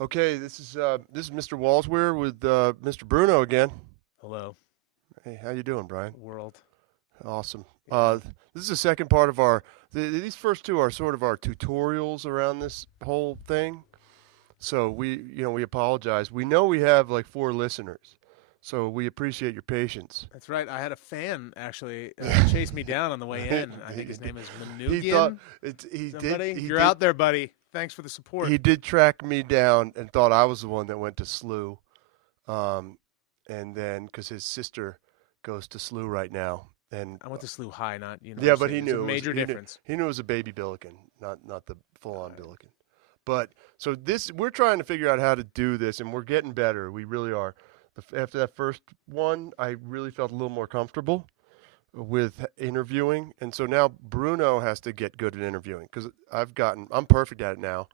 Okay, this is Mr. Walsweer with Mr. Bruno again. Hello, Hey, how you doing, Brian? world. Awesome. Yeah. This is the second part of our. These first two are sort of our tutorials around this whole thing. So we apologize. We know we have like 4 listeners, so we appreciate your patience. That's right. I had a fan actually chase me down on the way in. I think his name is He thought Manugian. he Somebody, did if he you're did out there, buddy, thanks for the support. he did track me down and thought I was the one that went to SLU. And then because his sister goes to SLU right now, and I went to SLU High, not yeah, university. but he There's knew a major he difference. He knew it was a baby Billiken, not the full-on Right. Billiken. But so we're trying to figure out how to do this, and we're getting better. We really are. After that first one, I really felt a little more comfortable with interviewing, and so now Bruno has to get good at interviewing because I'm perfect at it now,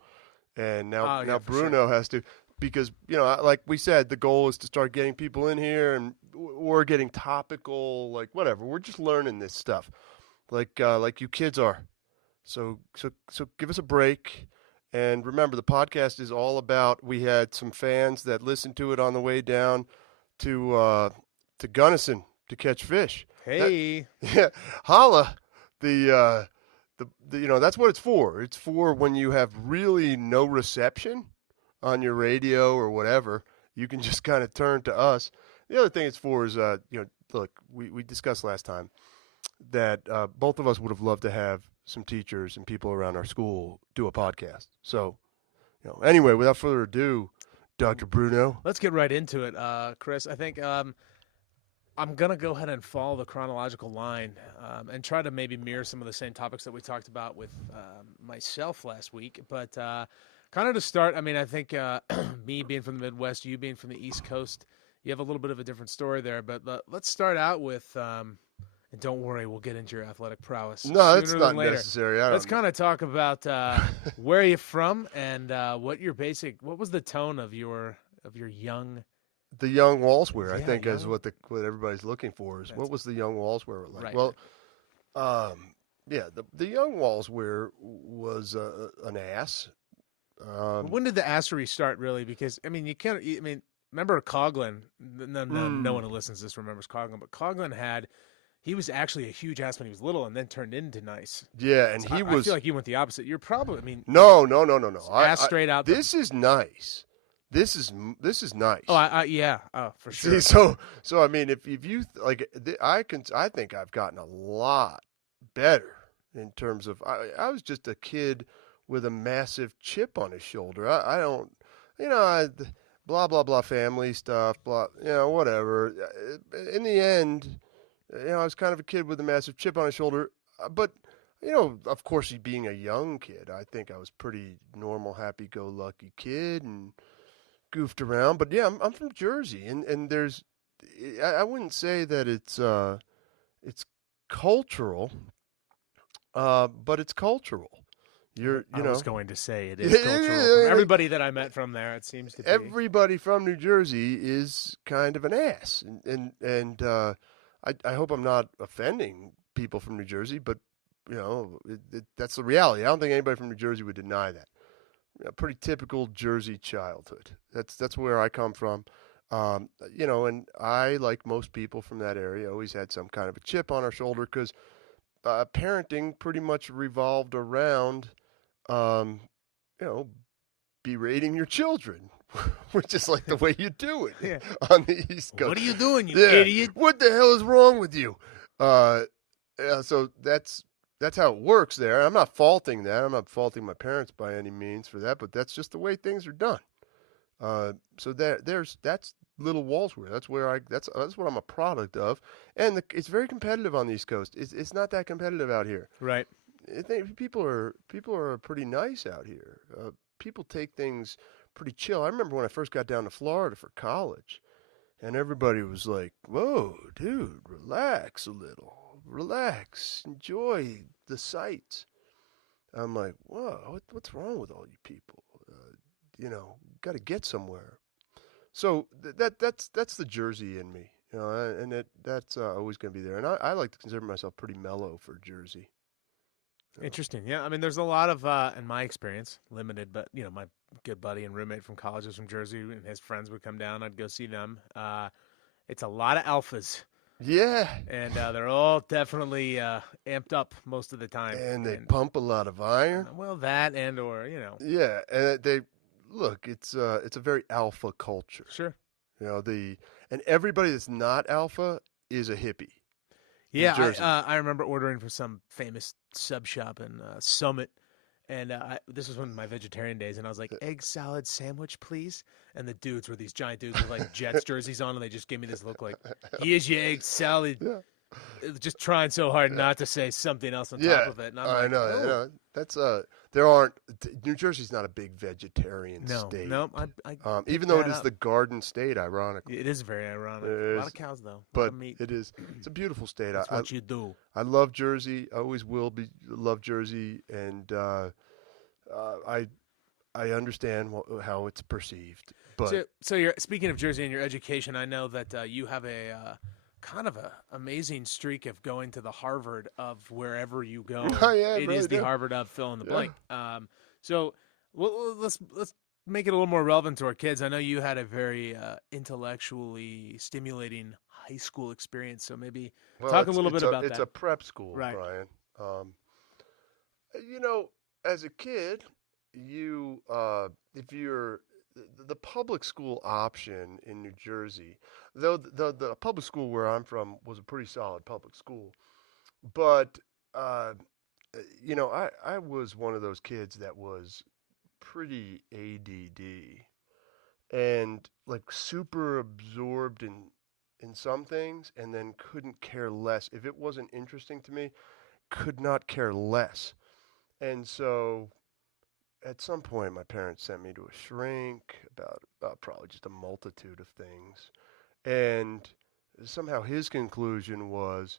and Oh yeah, now for sure. Bruno has to, because like we said, the goal is to start getting people in here, and we're getting topical, like whatever. We're just learning this stuff, like you kids are. So give us a break, and remember the podcast is all about. We had some fans that listened to it on the way down to Gunnison to catch fish. Hey, Yeah, holla. The that's what it's for. It's for when you have really no reception on your radio or whatever. You can just kind of turn to us. The other thing it's for is look, we discussed last time that both of us would have loved to have some teachers and people around our school do a podcast. So anyway, without further ado, Dr. Bruno. let's get right into it, Chris. I think I'm gonna go ahead and follow the chronological line and try to maybe mirror some of the same topics that we talked about with myself last week. But kind of to start, I mean, I think me being from the Midwest, you being from the East Coast, you have a little bit of a different story there. But let's start out with, and don't worry, we'll get into your athletic prowess No, that's sooner not than later. necessary. Let's kind of talk about where are you from and what was the tone of your young. the young Walsweer, I Yeah, think, is young. what everybody's looking for. Is what That's was the young Walsweer like? right. Well, yeah, the young Walsweer was an ass. When did the assery start, really? Because I mean, you can't. I mean, remember Coughlin? No one who listens to this remembers Coughlin, but Coughlin he was actually a huge ass when he was little, and then turned into nice. Yeah, and So he I was feel like you went the opposite. You're probably. I mean, no. ass straight out. This is nice. This is nice. Yeah. Oh, for See, sure. so I mean, if you like, I think I've gotten a lot better in terms of I was just a kid with a massive chip on his shoulder. I don't, blah blah blah family stuff, blah, whatever. In the end, I was kind of a kid with a massive chip on his shoulder, but. Of course, being a young kid, I think I was pretty normal, happy-go-lucky kid and goofed around. But yeah, I'm from Jersey, and I wouldn't say that it's cultural, but it's cultural. I was going to say it is Yeah, cultural. From everybody that I met from there, it seems to be. everybody from New Jersey is kind of an ass, and I hope I'm not offending people from New Jersey, but that's the reality. I don't think anybody from New Jersey would deny that. A pretty typical Jersey childhood. That's where I come from. And I, like most people from that area, always had some kind of a chip on our shoulder because parenting pretty much revolved around, um, you know, berating your children, which is like the way you do it Yeah. on the East Coast. What are you doing, you Yeah. idiot? What the hell is wrong with you? So that's how it works there. I'm not faulting that. I'm not faulting my parents by any means for that, but that's just the way things are done. So that's Little Walsweer. That's what I'm a product of, and it's very competitive on the East Coast. It's not that competitive out here. Right. I think people are pretty nice out here. People take things pretty chill. I remember when I first got down to Florida for college, and everybody was like, "Whoa, dude, relax a little, relax, enjoy the sights." I'm like, "Whoa, what's wrong with all you people? Got to get somewhere." So that's the Jersey in me, and that's always going to be there. And I like to consider myself pretty mellow for Jersey. Interesting. Yeah. I mean, there's a lot of, in my experience, limited, but my good buddy and roommate from college was from Jersey, and his friends would come down. I'd go see them. It's a lot of alphas. Yeah. And they're all definitely amped up most of the time. And they pump a lot of iron. Well, that and or, you know. Yeah, and they look. It's a very alpha culture. Sure. You know, and everybody that's not alpha is a hippie. Yeah, I remember ordering from some famous sub shop in Summit, and this was one of my vegetarian days, and I was like, egg salad sandwich, please. And the dudes were these giant dudes with like Jets jerseys on, and they just gave me this look like, here's your egg salad. Yeah. Just trying so hard not to say something else on top of it. And I'm like, know. oh. You know, that's New Jersey's not a big vegetarian state. No, even though it is the Garden State, ironically. It is very ironic. A lot of cows, though. But it is. It's a beautiful state. That's what you do. I love Jersey. I always will love Jersey, and I understand how it's perceived. But so you're speaking of Jersey and your education. I know that you have a kind of a amazing streak of going to the Harvard of wherever you go. Yeah, it is the Harvard of fill in the blank. So let's make it a little more relevant to our kids. I know you had a very intellectually stimulating high school experience. So maybe talk a little bit about that. It's a prep school, right. Brian. You know, as a kid, you if you're the public school option in New Jersey, though the public school where I'm from was a pretty solid public school, but you know, I was one of those kids that was pretty ADD and like super absorbed in some things, and then couldn't care less if it wasn't interesting to me. Could not care less, and so. At some point, my parents sent me to a shrink about probably just a multitude of things. And somehow his conclusion was,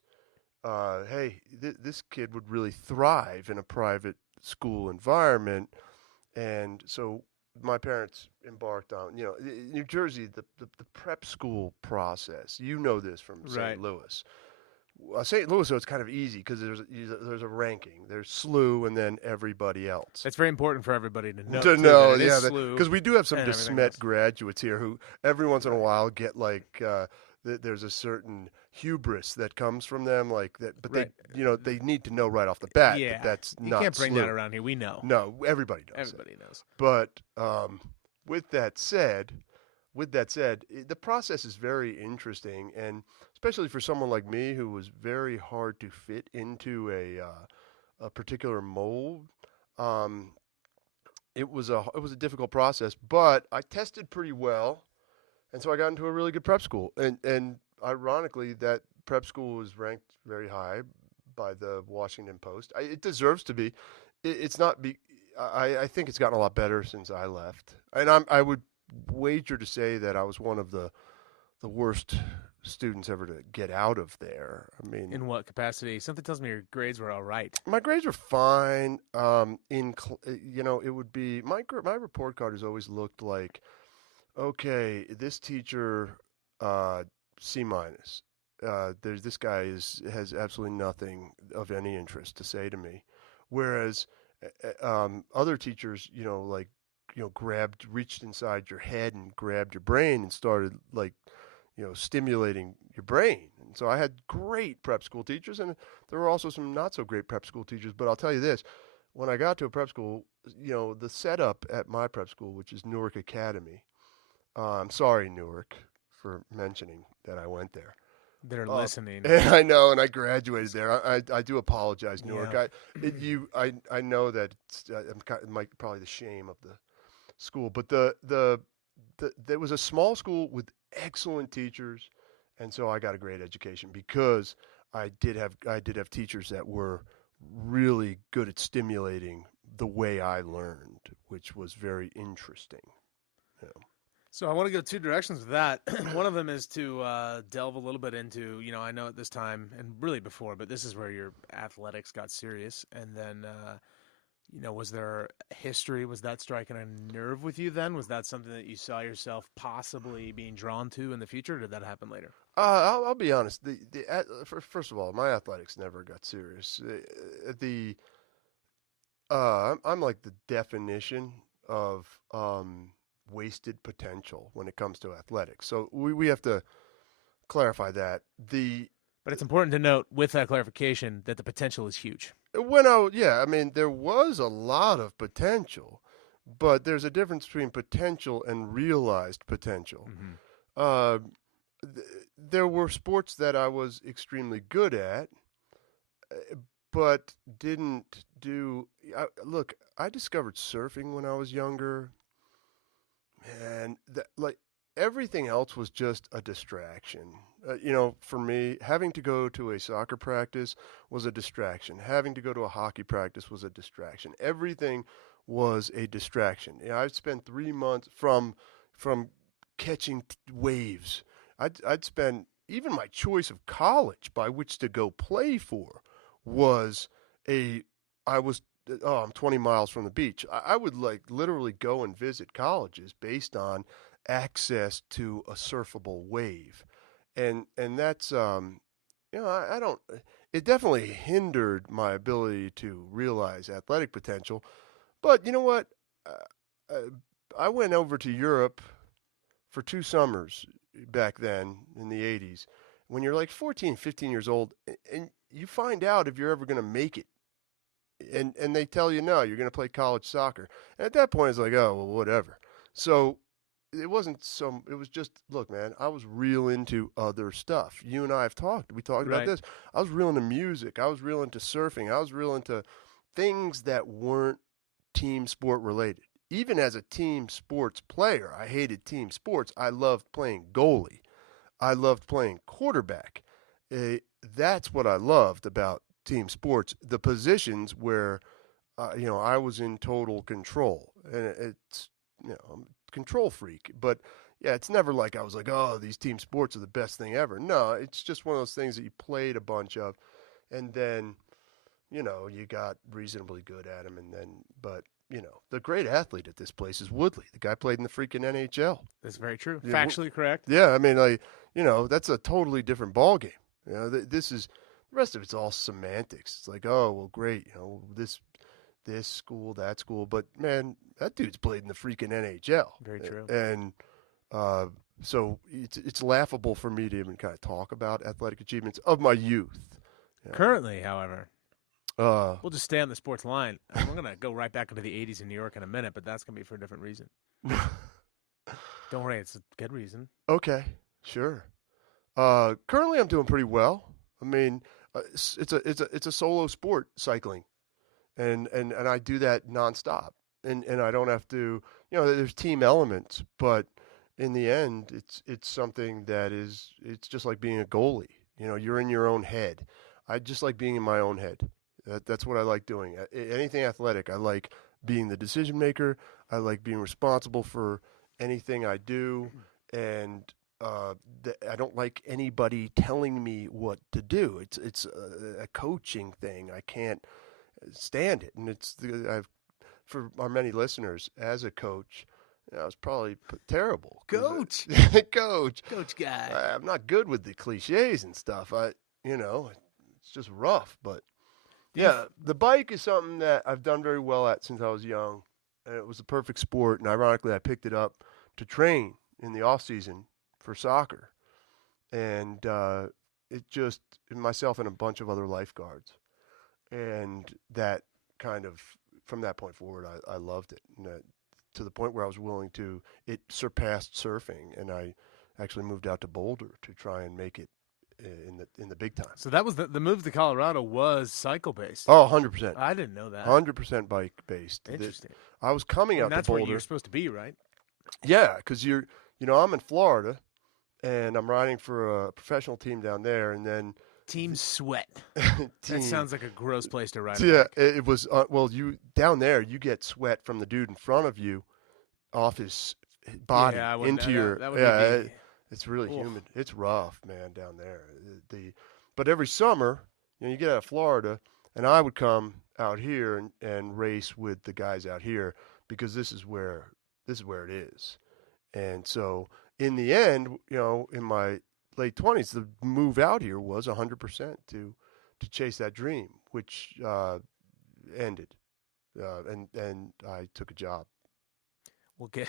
hey, this kid would really thrive in a private school environment. And so my parents embarked on, you know, New Jersey, the prep school process. You know this from St. Louis. St. Louis, so it's kind of easy because there's a ranking. There's SLU and then everybody else. That's very important for everybody to know. Because we do have some DeSmet graduates here who every once in a while get like there's a certain hubris that comes from them, like that. But they need to know right off the bat that that's not. You can't bring SLU. that around here. We know. No, everybody knows. Everybody knows. But with that said, the process is very interesting, and especially for someone like me who was very hard to fit into a particular mold. It was a difficult process, but I tested pretty well, and so I got into a really good prep school. And ironically, that prep school was ranked very high by the Washington Post. It deserves to be. It's not. I think it's gotten a lot better since I left, and I would wager to say that I was one of the worst students ever to get out of there. I mean, in what capacity? Something tells me your grades were all right. My grades were fine. It would be my report card has always looked like, okay, this teacher, C minus. There's this guy has absolutely nothing of any interest to say to me, whereas other teachers, reached inside your head and grabbed your brain and started stimulating your brain. And so I had great prep school teachers, and there were also some not so great prep school teachers. But I'll tell you this, when I got to a prep school, the setup at my prep school, which is Newark Academy, I'm sorry, Newark, for mentioning that I went there. They're listening. I know, and I graduated there. I do apologize, Newark. Yeah. I know that it's probably the shame of the school, but there was a small school with excellent teachers, and so I got a great education because I did have teachers that were really good at stimulating the way I learned, which was very interesting. So I want to go two directions with that. One of them is to delve a little bit into, I know at this time, and really before, but this is where your athletics got serious. And then, was there history? Was that striking a nerve with you then? Was that something that you saw yourself possibly being drawn to in the future, or did that happen later? I'll be honest. First of all, my athletics never got serious. I'm like the definition of wasted potential when it comes to athletics. So we have to clarify that. But it's important to note, with that clarification, that the potential is huge. I mean, there was a lot of potential, but there's a difference between potential and realized potential. Mm-hmm. Uh, there were sports that I was extremely good at, but didn't do. Look, I discovered surfing when I was younger, and like everything else was just a distraction. For me, having to go to a soccer practice was a distraction. Having to go to a hockey practice was a distraction. Everything was a distraction. I spent 3 months from catching waves. I'd spend even my choice of college by which to go play for was a I was I'm 20 miles from the beach. I would like literally go and visit colleges based on access to a surfable wave, and that's I don't. It definitely hindered my ability to realize athletic potential. But you know what? I went over to Europe for 2 summers back then in the 80s when you're like 14, 15 years old, and you find out if you're ever going to make it. And they tell you, no, you're going to play college soccer. And at that point, it's like, oh, well, whatever. So it was just, look, man, I was real into other stuff. You and I have talked. We talked about Right. this. I was real into music. I was real into surfing. I was real into things that weren't team sport related. Even as a team sports player, I hated team sports. I loved playing goalie. I loved playing quarterback. That's what I loved about team sports. The positions where, I was in total control, and it's, I'm a control freak. But yeah, it's never like I was like, oh, these team sports are the best thing ever. No, it's just one of those things that you played a bunch of, and then, you got reasonably good at them, and then, but the great athlete at this place is Woodley. The guy played in the freaking NHL. That's very true. Yeah, Factually correct. Yeah, I mean, like, that's a totally different ball game. This is the rest of it's all semantics. It's like, oh, well, great, this school, that school, but man, that dude's played in the freaking NHL. Very true. And so it's laughable for me to even kind of talk about athletic achievements of my youth. Currently, however, Uh, we'll just stay on the sports line. I'm going to go right back into the 80s in New York in a minute, but that's going to be for a different reason. Don't worry, it's a good reason. Okay, sure. Currently, I'm doing pretty well. I mean, it's a solo sport, cycling, and I do that nonstop, and I don't have to. There's team elements, but in the end, it's something that it's just like being a goalie. You're in your own head. I just like being in my own head. That's what I like doing. Anything athletic, I like being the decision maker. I like being responsible for anything I do, and I don't like anybody telling me what to do. It's a coaching thing. I can't stand it, and for our many listeners, as a coach, I was probably terrible. Coach, coach guy. I'm not good with the cliches and stuff. It's just rough, but. Yeah, the bike is something that I've done very well at since I was young, and it was a perfect sport. And ironically, I picked it up to train in the off season for soccer, and myself and a bunch of other lifeguards, and that kind of from that point forward, I loved it, and to the point where I was willing to. It surpassed surfing, and I actually moved out to Boulder to try and make it in the big time. So that was the move to Colorado was cycle based. Oh, 100%. I didn't know that. 100% bike based. Interesting. I was coming out to that's Boulder. where you're supposed to be, right? Yeah, because I'm in Florida, and I'm riding for a professional team down there, and then Team Sweat. That sounds like a gross place to ride. Yeah, it was. Well, you down there, you get sweat from the dude in front of you, off his body into your. That would be it's really humid. It's rough, man, down there. But every summer, you get out of Florida, and I would come out here and race with the guys out here because this is where it is. And so in the end, in my late 20s, the move out here was 100% to chase that dream, which ended, and I took a job We'll get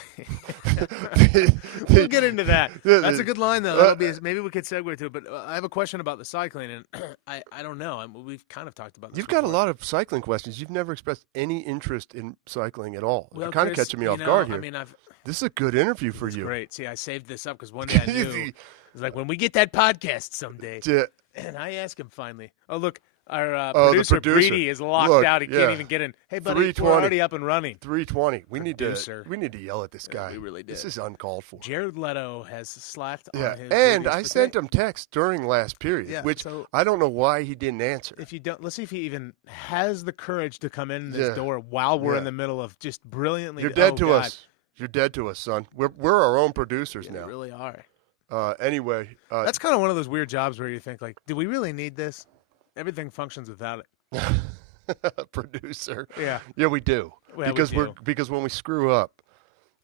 we'll get into that. That's a good line, though. That'll be maybe we could segue to it. But I have a question about the cycling, and I don't know. We've kind of talked about this. You've before. got a lot of cycling questions. You've never expressed any interest in cycling at all. Well, You're kind of Chris, catching me off guard here. I mean, this is a good interview for you. Great. See, I saved this up because one day I knew it's like when we get that podcast someday. Yeah. And I asked him finally. Oh, look. Our producer, Brady, is locked out. He can't even get in. Hey, buddy, we're already up and running. 3:20. We need to yell at this guy. We really did. This is uncalled for. Jared Leto has slacked on his. And I sent him text during last period, which I don't know why he didn't answer. If you don't, let's see if he even has the courage to come in this door while we're in the middle of just brilliantly. You're dead to us. You're dead to us, son. We're our own producers now. We really are. Anyway, that's kind of one of those weird jobs where you think, like, do we really need this? Everything functions without it. Producer. Yeah, we do. Well, because when we screw up,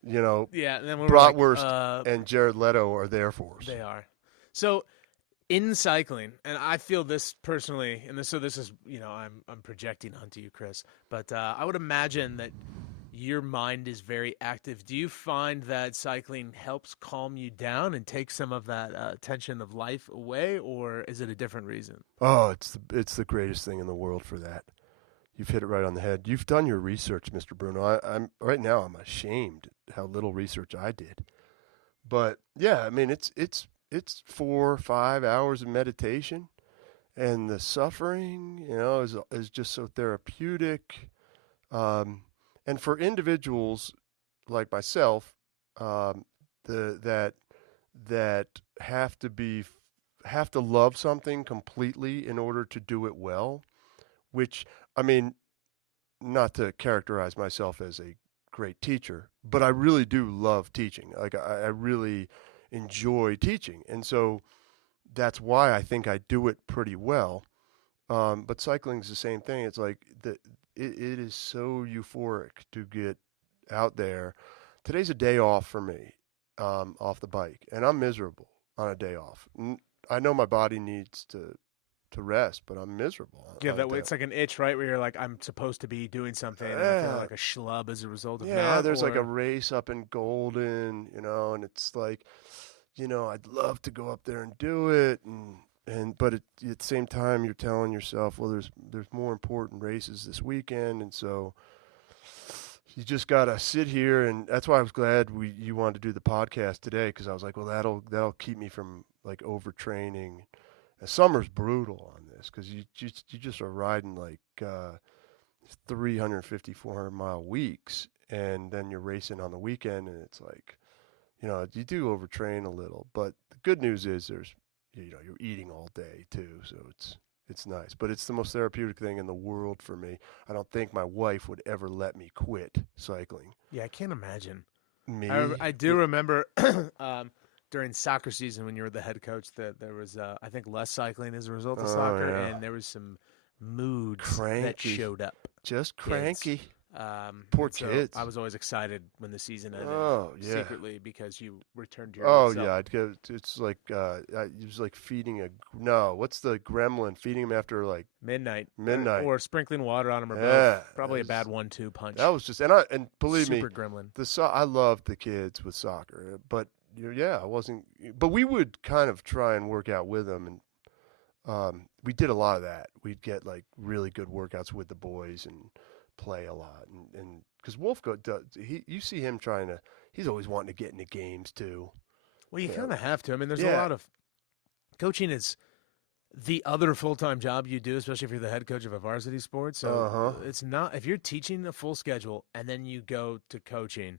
and then Bratwurst and Jared Leto are there for us. They are. So in cycling, and I feel this personally, and this is I'm projecting onto you, Chris, but I would imagine that your mind is very active. Do you find that cycling helps calm you down and take some of that tension of life away, or is it a different reason? Oh, it's the greatest thing in the world for that. You've hit it right on the head. You've done your research, Mr. Bruno. I'm right now. I'm ashamed how little research I did. But yeah, I mean, it's 4 or 5 hours of meditation, and the suffering, is just so therapeutic. And for individuals like myself, that have to love something completely in order to do it well, which, I mean, not to characterize myself as a great teacher, but I really do love teaching. Like I really enjoy teaching, and so that's why I think I do it pretty well. But cycling's the same thing. It's like it is so euphoric to get out there. Today's a day off for me, off the bike, and I'm miserable on a day off. I know my body needs to rest, but I'm miserable. Yeah, that way it's like an itch, right? Where you're like, I'm supposed to be doing something, and I feel like a schlub as a result of that. There's like a race up in Golden, and it's like, I'd love to go up there and do it, but at the same time, you're telling yourself, well, there's more important races this weekend, and so you just gotta sit here, and that's why I was glad you wanted to do the podcast today, because I was like, well, that'll keep me from like overtraining. Summer's brutal on this because you just are riding like 350, 400-mile weeks, and then you're racing on the weekend, and it's like, you do overtrain a little. But the good news is you're eating all day too, so it's nice. But it's the most therapeutic thing in the world for me. I don't think my wife would ever let me quit cycling. Yeah, I can't imagine. Me? I do remember during soccer season when you were the head coach that there was, I think, less cycling as a result of soccer, and there was some moods that showed up. Just cranky. Poor kids. I was always excited when the season ended. Secretly, because you returned to your old self. I'd go. It's like it was like feeding what's the gremlin? Feeding him after like midnight, or sprinkling water on him, or both. Probably a bad 1-2 punch. That was just and believe me, super gremlin. I loved the kids with soccer, but I wasn't. But we would kind of try and work out with them, and we did a lot of that. We'd get like really good workouts with the boys and play a lot, and because Wolf you see him he's always wanting to get into games too. Well, you kind of have to. I mean, there's a lot of coaching is the other full-time job you do, especially if you're the head coach of a varsity sport. So it's not, if you're teaching a full schedule and then you go to coaching,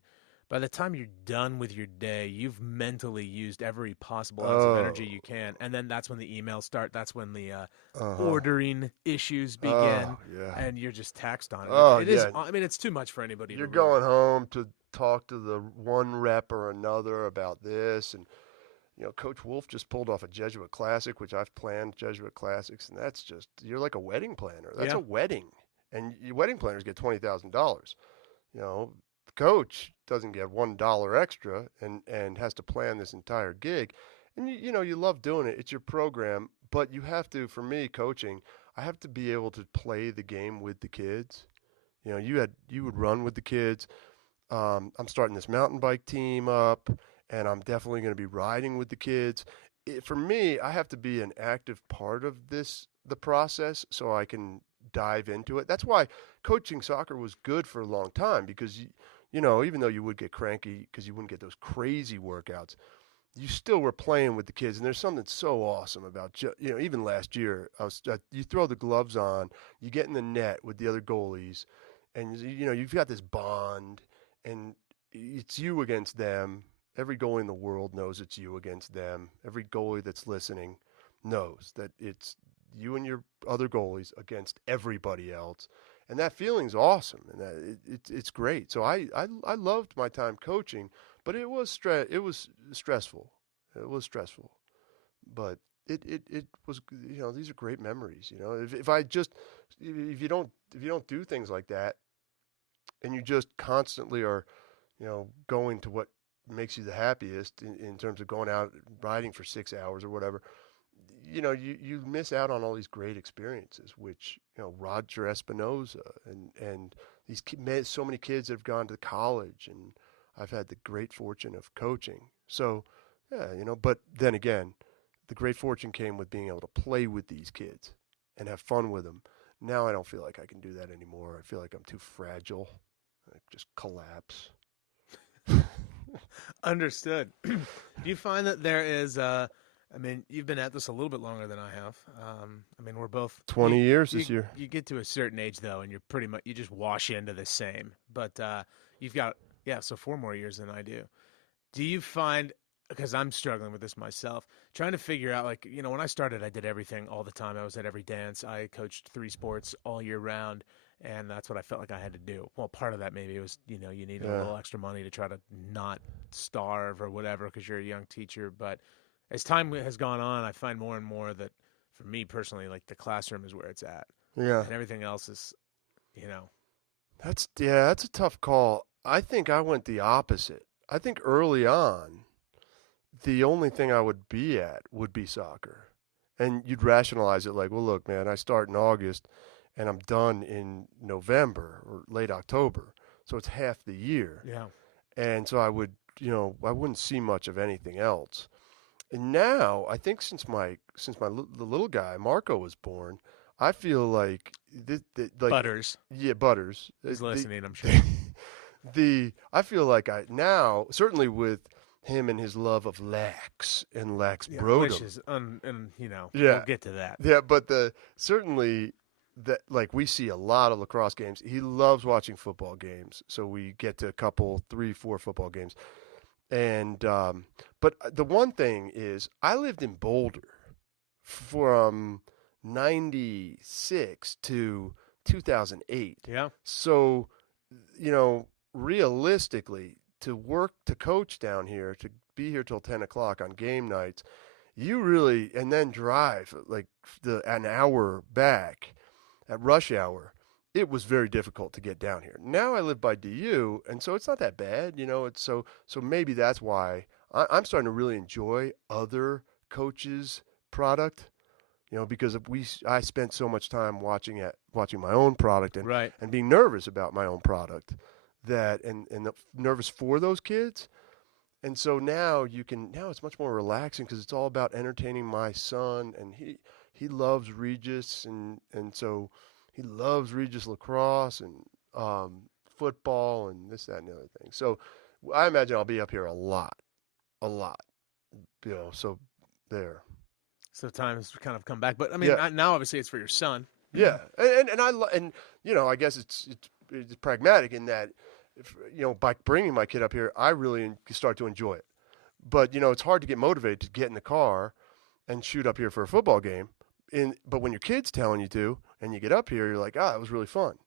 by the time you're done with your day, you've mentally used every possible ounce of energy you can. And then that's when the emails start. That's when the ordering issues begin. And you're just taxed on it. It is. I mean, it's too much for anybody. You're going home to talk to the one rep or another about this. And, Coach Wolf just pulled off a Jesuit Classic, which I've planned Jesuit Classics. And that's just, you're like a wedding planner. That's a wedding. And wedding planners get $20,000. The coach doesn't get $1 extra and has to plan this entire gig. And you love doing it. It's your program, but you have to, for me, coaching, I have to be able to play the game with the kids. You would run with the kids. I'm starting this mountain bike team up, and I'm definitely going to be riding with the kids. For me, I have to be an active part of the process, so I can dive into it. That's why coaching soccer was good for a long time because even though you would get cranky because you wouldn't get those crazy workouts, you still were playing with the kids, and there's something so awesome about even last year. You throw the gloves on, you get in the net with the other goalies, and you've got this bond, and it's you against them. Every goalie in the world knows it's you against them. Every goalie that's listening knows that it's you and your other goalies against everybody else, and that feeling's awesome, and it's great. So I loved my time coaching, but it was stressful. It was stressful, but it was these are great memories. If you don't do things like that, and you just constantly are going to what makes you the happiest in terms of going out riding for 6 hours or whatever, you miss out on all these great experiences, which Roger Espinoza and so many kids have gone to college, and I've had the great fortune of coaching. So yeah, but then again, the great fortune came with being able to play with these kids and have fun with them. Now I don't feel like I can do that anymore. I feel like I'm too fragile. I just collapse. Understood. Do you find that there is, I mean, you've been at this a little bit longer than I have. I mean, we're both 20 years this year. You get to a certain age though, and you're pretty much you just wash into the same. But you've got so 4 more years than I do. Do you find, because I'm struggling with this myself, trying to figure out, like, when I started, I did everything all the time. I was at every dance. I coached 3 sports all year round, and that's what I felt like I had to do. Well, part of that maybe was, you needed a little extra money to try to not starve or whatever because you're a young teacher. But as time has gone on, I find more and more that, for me personally, like, the classroom is where it's at. Yeah. And everything else is, That's a tough call. I think I went the opposite. I think early on, the only thing I would be at would be soccer. And you'd rationalize it like, well, look, man, I start in August and I'm done in November or late October. So it's half the year. Yeah. And so I wouldn't see much of anything else. And now, I think since the little guy, Marco, was born, I feel like Butters. Yeah, Butters. He's listening, I'm sure. I feel like now, certainly with him and his love of lax and lax brodom. Which is, we'll get to that. Yeah, but certainly that, like, we see a lot of lacrosse games. He loves watching football games, so we get to a couple, 3, 4 football games. And but the one thing is, I lived in Boulder from 96 to 2008. Yeah. So, realistically, to coach down here, to be here till 10 o'clock on game nights, and then drive like an hour back at rush hour, it was very difficult to get down here. Now I live by DU, and so it's not that bad. It's so maybe that's why I'm starting to really enjoy other coaches' product. Because I spent so much time watching my own product and being nervous about my own product, and nervous for those kids. And so now it's much more relaxing because it's all about entertaining my son, and he loves Regis, and so he loves Regis lacrosse and football and this, that, and the other thing. So I imagine I'll be up here a lot. So there. So time has kind of come back, but I mean, now obviously it's for your son. Yeah, I guess it's pragmatic in that, by bringing my kid up here, I really start to enjoy it. But it's hard to get motivated to get in the car and shoot up here for a football game. But when your kid's telling you to, and you get up here, you're like, it was really fun.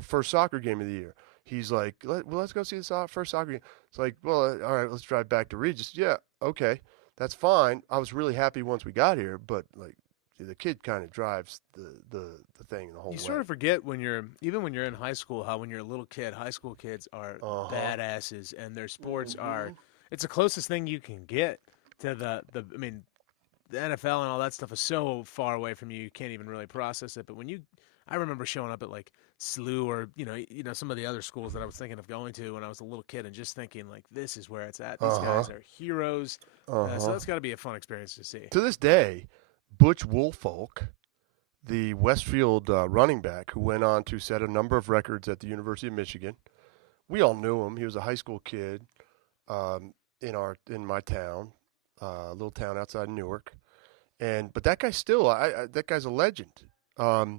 First soccer game of the year. He's like, let's go see the first soccer game. It's like, well, all right, let's drive back to Regis. Yeah, okay. That's fine. I was really happy once we got here, but like the kid kind of drives the thing the whole way. You sort of forget when you're in high school how when you're a little kid, high school kids are badasses, and their sports are. It's the closest thing you can get to the. I mean, the NFL and all that stuff is so far away from you, you can't even really process it. But I remember showing up at like SLU or some of the other schools that I was thinking of going to when I was a little kid, and just thinking like, this is where it's at. These guys are heroes. So that's got to be a fun experience to see. To this day, Butch Woolfolk, the Westfield running back who went on to set a number of records at the University of Michigan, we all knew him. He was a high school kid in my town, a little town outside Newark, but that guy still, that guy's a legend. I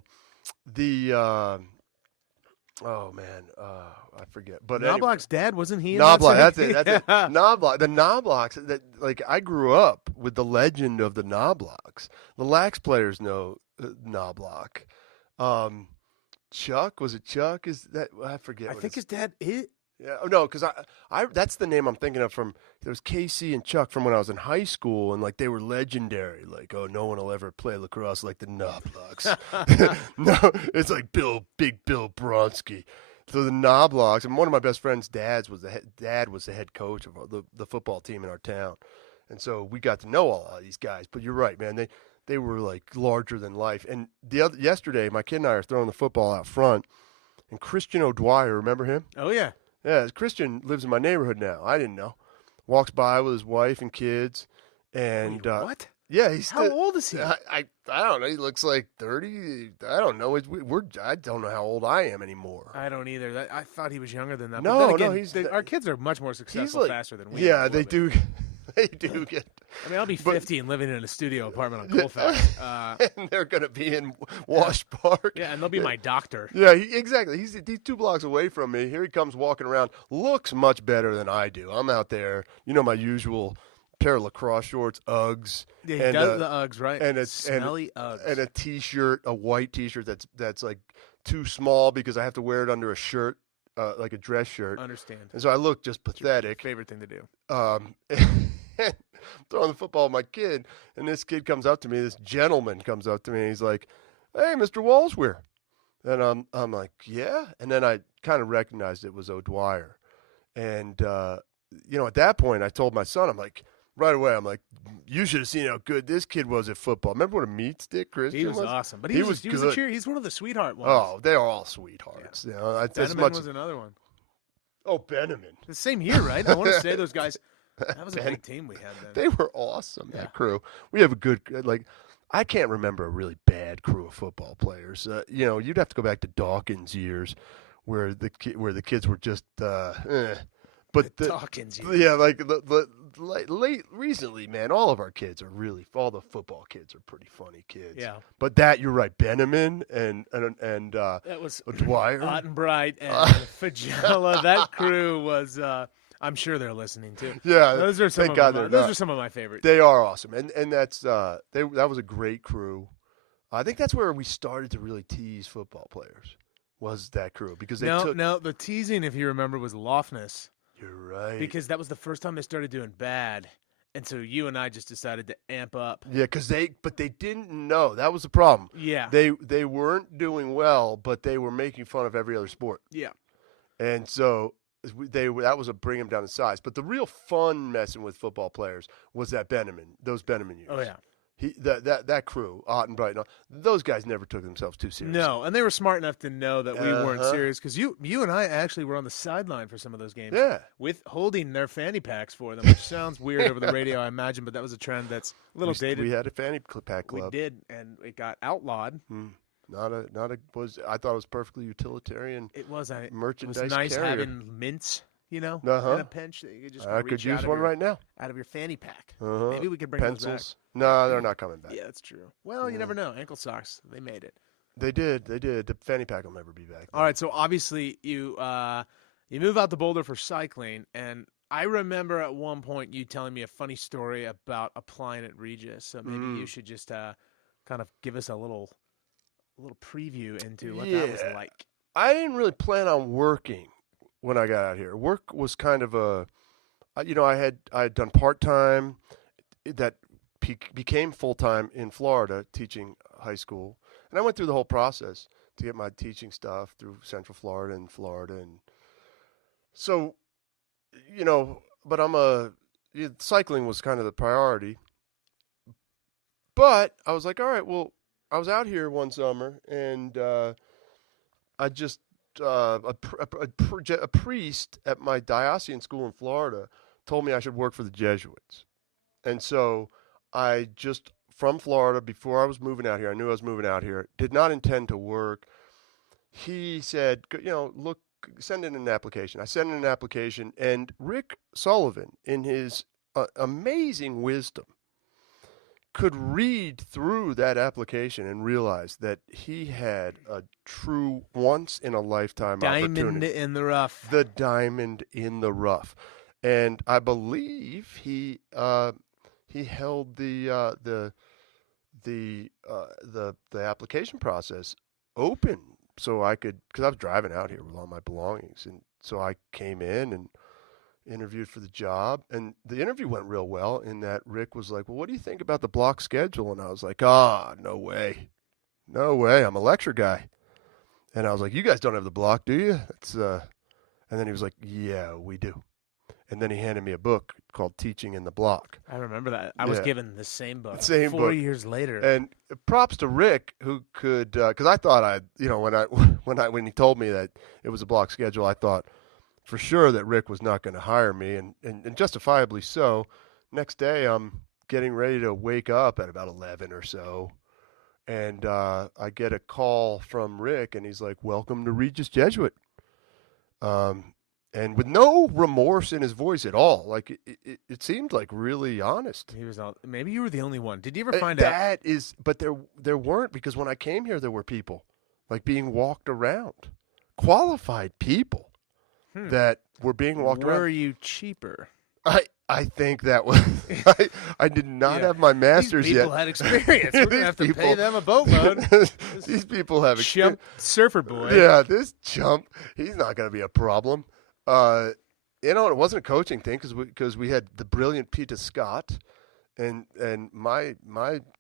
forget. But Knobloch's dad, wasn't he? Knobloch, that's it. Knobloch, the Knoblochs. That I grew up with the legend of the Knoblochs. The Lax players know Knobloch. Chuck, was it Chuck? Is that I forget? I think his dad is. Yeah, no, because I that's the name I'm thinking of from. There was Casey and Chuck from when I was in high school, and like they were legendary. Like, oh, no one will ever play lacrosse like the Knoblochs. No, it's like Big Bill Bronski. So the Knoblochs, and one of my best friend's dad was the head coach of the football team in our town, and so we got to know all of these guys. But you're right, man. They were like larger than life. And yesterday, my kid and I are throwing the football out front, and Christian O'Dwyer, remember him? Oh yeah. Yeah, Christian lives in my neighborhood now. I didn't know. Walks by with his wife and kids, and wait, what? Yeah, how old is he? I don't know. He looks like 30. I don't know. I don't know how old I am anymore. I don't either. I thought he was younger than that. No, but then again, our kids are much more successful faster than we. Yeah, they do. They do get. I mean, I'll be 50 and living in a studio apartment on Colfax. And they're going to be in Wash Park. Yeah, and they'll be my doctor. Yeah, exactly. He's 2 blocks away from me. Here he comes walking around. Looks much better than I do. I'm out there, my usual pair of lacrosse shorts, Uggs. Yeah, he does the Uggs, right? And smelly Uggs. And a T-shirt, a white T-shirt that's like too small because I have to wear it under a shirt, like a dress shirt. Understand. And so I look just pathetic. Favorite thing to do. Throwing the football with my kid, and this gentleman comes up to me, and he's like, "Hey, Mr. Walsweer." And I'm like, "Yeah." And then I kind of recognized it was O'Dwyer. And at that point I told my son, right away, you should have seen how good this kid was at football. Remember what a meat stick Christian was? He was awesome. But he was a cheer. He's one of the sweetheart ones. Oh, they are all sweethearts. Yeah. Benjamin was another one. Oh, Benjamin. The same year, right? I want to say those guys. That was a big team we had then. They were awesome, that crew. We have a good, I can't remember a really bad crew of football players. You'd have to go back to Dawkins' years where the kids were just, But Dawkins years. Yeah, late recently, man, all the football kids are pretty funny kids. Yeah. But you're right, Benjamin and that was Dwyer, Ottenbright and Fagella. That crew was. I'm sure they're listening too. Yeah, those are some of my favorites. They are awesome, and that's that was a great crew. I think that's where we started to really tease football players. Was that crew because the teasing, if you remember, was Lofness. You're right. Because that was the first time they started doing bad, and so you and I just decided to amp up. Yeah, but they didn't know. That was the problem. Yeah, they weren't doing well, but they were making fun of every other sport. Yeah, and so. That was a bring him down in size, but the real fun messing with football players was those Benjamin years. Oh yeah, that crew, Ottenbright, and all, those guys never took themselves too seriously. No, and they were smart enough to know that we weren't serious because you and I actually were on the sideline for some of those games. Yeah, with holding their fanny packs for them, which sounds weird over the radio, I imagine, but that was a trend that's a little dated. We had a fanny pack club. We did, and it got outlawed. I thought it was perfectly utilitarian. It was merchandise. It was nice carrier. having mints, in a pinch that you could just. I could use one right now out of your fanny pack. Maybe we could bring pencils. Those back. No, they're not coming back. Yeah, that's true. Well, you never know. Ankle socks, they made it. They did. The fanny pack will never be back. All right, so obviously you move out to Boulder for cycling, and I remember at one point you telling me a funny story about applying at Regis. So maybe you should just kind of give us a little preview into what that was like. I didn't really plan on working when I got out here. Work was kind of I had done part-time that became full-time in Florida teaching high school. And I went through the whole process to get my teaching stuff through Central Florida and Florida. And so, but cycling was kind of the priority. But I was like, all right, well, I was out here one summer, and I just a priest at my diocesan school in Florida told me I should work for the Jesuits, and so I just from Florida before I was moving out here. I knew I was moving out here. Did not intend to work. He said, look, send in an application. I sent in an application, and Rick Sullivan, in his amazing wisdom, could read through that application and realize that he had a true once in a lifetime Diamond opportunity. in the rough. The diamond in the rough. And I believe he held the application process open so I could, because I was driving out here with all my belongings, and so I came in and interviewed for the job, and the interview went real well in that Rick was like, well, what do you think about the block schedule? And I was like, no way. No way. I'm a lecture guy. And I was like, you guys don't have the block, do you? And then he was like, yeah, we do. And then he handed me a book called Teaching in the Block. I remember that. I was given the same book. 4 years later. And props to Rick, who could, because I thought when he told me that it was a block schedule, I thought for sure that Rick was not going to hire me, and justifiably so. Next day, I'm getting ready to wake up at about 11 or so, and I get a call from Rick, and he's like, welcome to Regis Jesuit. And with no remorse in his voice at all. Like, it seemed like really honest. He was maybe you were the only one. Did you ever find out? But there weren't, because when I came here, there were people, like, being walked around. Qualified people that were being walked around. Were you cheaper? I think that was I did not have my master's These people yet. had experience. We're gonna have to pay them a boatload. These people have chump surfer boy. Yeah, this chump, he's not going to be a problem. It wasn't a coaching thing because we had the brilliant Peter Scott, and my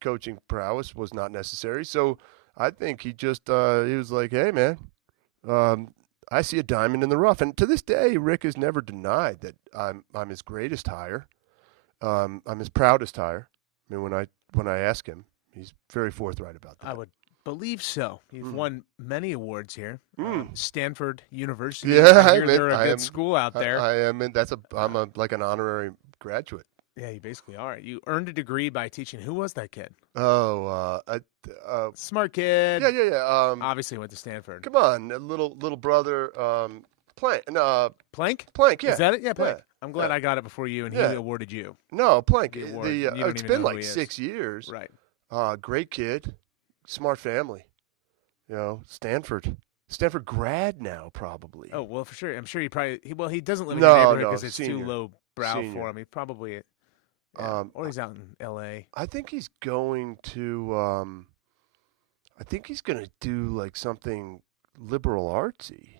coaching prowess was not necessary. So I think he just he was like, hey man, I see a diamond in the rough, and to this day, Rick has never denied that I'm his greatest hire. I'm his proudest hire. I mean, when I ask him, he's very forthright about that. I would believe so. You've won many awards here. Stanford University. Yeah, they're a good school out there. I am, and I'm like an honorary graduate. Yeah, you basically are. You earned a degree by teaching. Who was that kid? Smart kid. Yeah. Obviously went to Stanford. Come on, little brother. Plank. Plank. Plank. Yeah. Is that it? Yeah, Plank. Yeah. I'm glad I got it before you, and he awarded you. No, Plank. The award. It's been like 6 years. Right. Great kid, smart family. Stanford grad now probably. Oh well, for sure. I'm sure he doesn't live in the neighborhood because it's senior. too low brow Senior. for him. He probably. Or he's out in L.A. I think he's going to. I think he's going to do like something liberal artsy.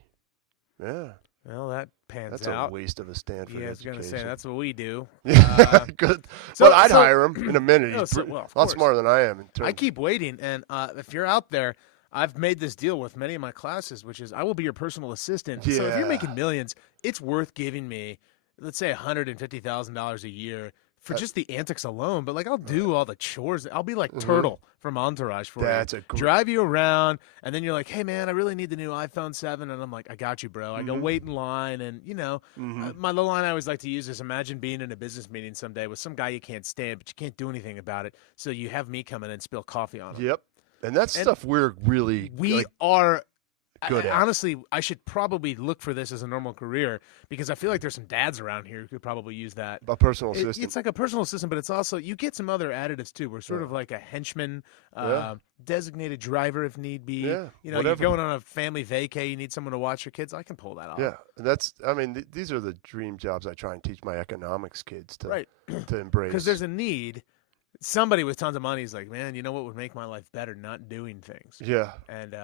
Yeah. Well, that pans That's out. a waste of a Stanford Yeah, I was going to education. say that's what we do. Good. But I'd hire him in a minute. He's of a lot course. smarter than I am. I keep waiting, and if you're out there, I've made this deal with many of my classes, which is I will be your personal assistant. So if you're making millions, it's worth giving me, let's say, $150,000 a year for just the antics alone. But like, I'll do all the chores. I'll be like Turtle from Entourage for you. Drive you around, and then you're like, hey man, I really need the new iPhone 7, and I'm like, I got you, bro. I go wait in line, and my little line I always like to use is, imagine being in a business meeting someday with some guy you can't stand, but you can't do anything about it. So you have me come in and spill coffee on him. Yep. And that's stuff we're really are good at. Honestly, I should probably look for this as a normal career, because I feel like there's some dads around here who could probably use that. A personal assistant. It's like a personal assistant, but it's also, you get some other additives too. We're sort of like a henchman, designated driver if need be. Yeah, you're going on a family vacay, you need someone to watch your kids. I can pull that off. Yeah, these are the dream jobs I try and teach my economics kids to embrace. Because there's a need. Somebody with tons of money is like, man, you know what would make my life better? Not doing things. Yeah. And